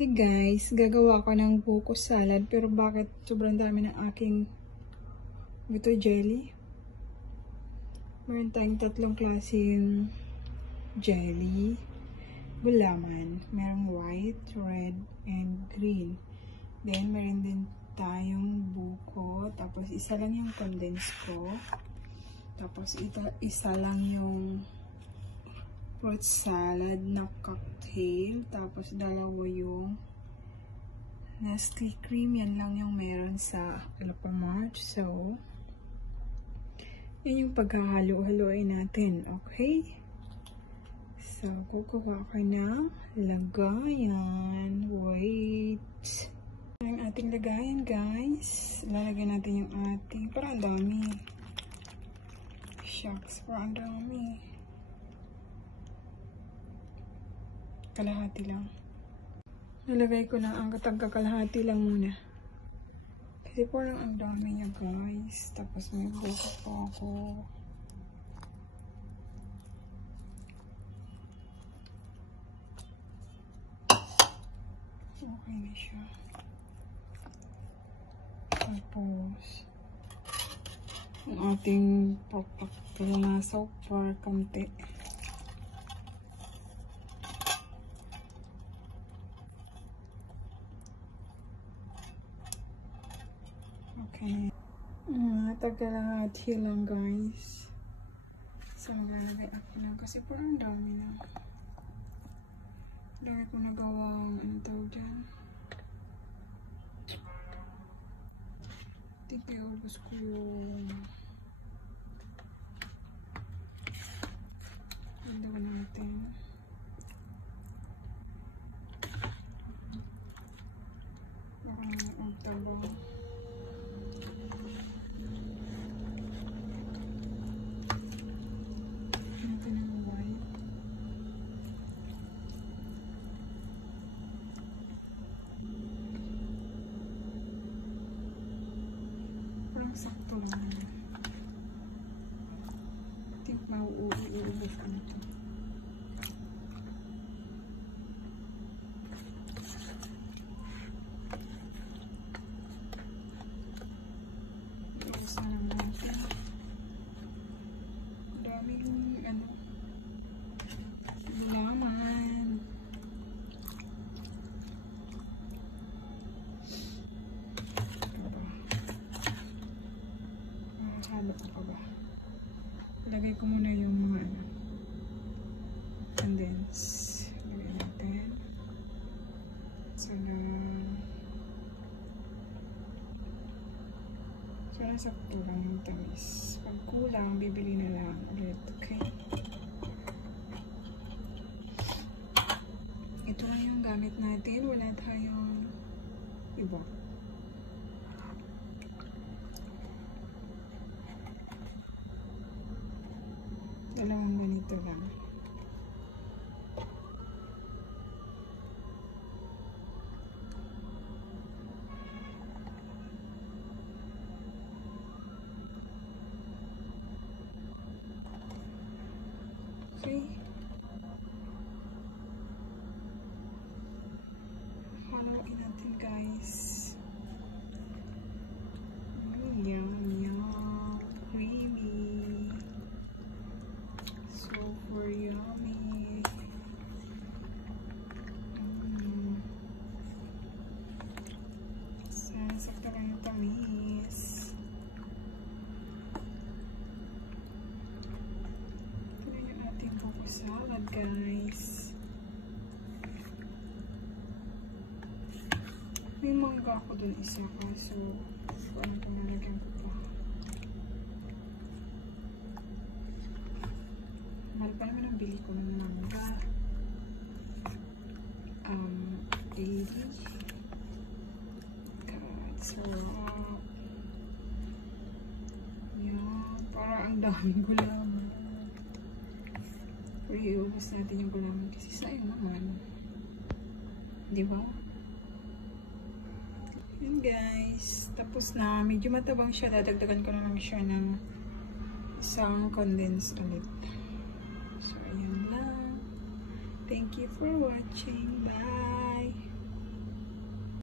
Hey guys, gagawa ko ng buko salad pero bakit sobrang dami ng aking ito jelly? Meron tayong tatlong klaseng jelly. Gulaman. Merong white, red, and green. Then meron din tayong buko. Tapos isa lang yung condensed ko. Tapos isa lang yung fruit salad na cocktail. Tapos dalawa yung Nestle cream. Yan lang yung meron sa Alapamart. So, yan yung paghahalo-haloin natin. Okay? So, kukuha ko ng lagayan. Wait. Yung ating lagayan, guys. Lalagay natin yung ating. Parang dami. Shucks. Parang dami. Kalahati lang. Nilagay ko na ang kalahati lang muna. Kasi parang ang dami niya, guys. Tapos may buko pa ako. Okay na siya. Tapos ang ating papakpalasaw para konti. Okay. Tagalahati lang, guys. So, maglalagay ako na kasi parang dami na. Dami ko nagawang ano tawag dyan. Tipiubos ko yung ano natin. Parang magtabang. Sakto lang. I think mauubos ko nito. Ubos na lang natin. Daming ano. Gulaman. Halo ko pa ba? Lagay ko muna yung mga ano. Condense. Lagay natin. So, nasakto lang yung tamis. Pag kulang, bibili na lang ulit. Okay? Ito na yung gamit natin. Wala tayong iba. Dalawang ganito lang. Okay. Haluin natin, guys. Yum, yum. Creamy. Super yummy. Sakto lang yung tamis. Ito na yung ating buko salad, guys. May mangga ako dun isa kaso parang pumalagyan ko pa. Mahal pa naman ang bili ko ng mangga. 80. God, sarap. Yan. Parang ang daming gulaman. Pero iubos natin yung gulaman kasi sayang naman. Di ba? Yan, guys. Tapos na. Medyo matabang siya. Dadagdagan ko na lang siya ng isang condensed ulit. So, ayan lang. Thank you for watching. Bye!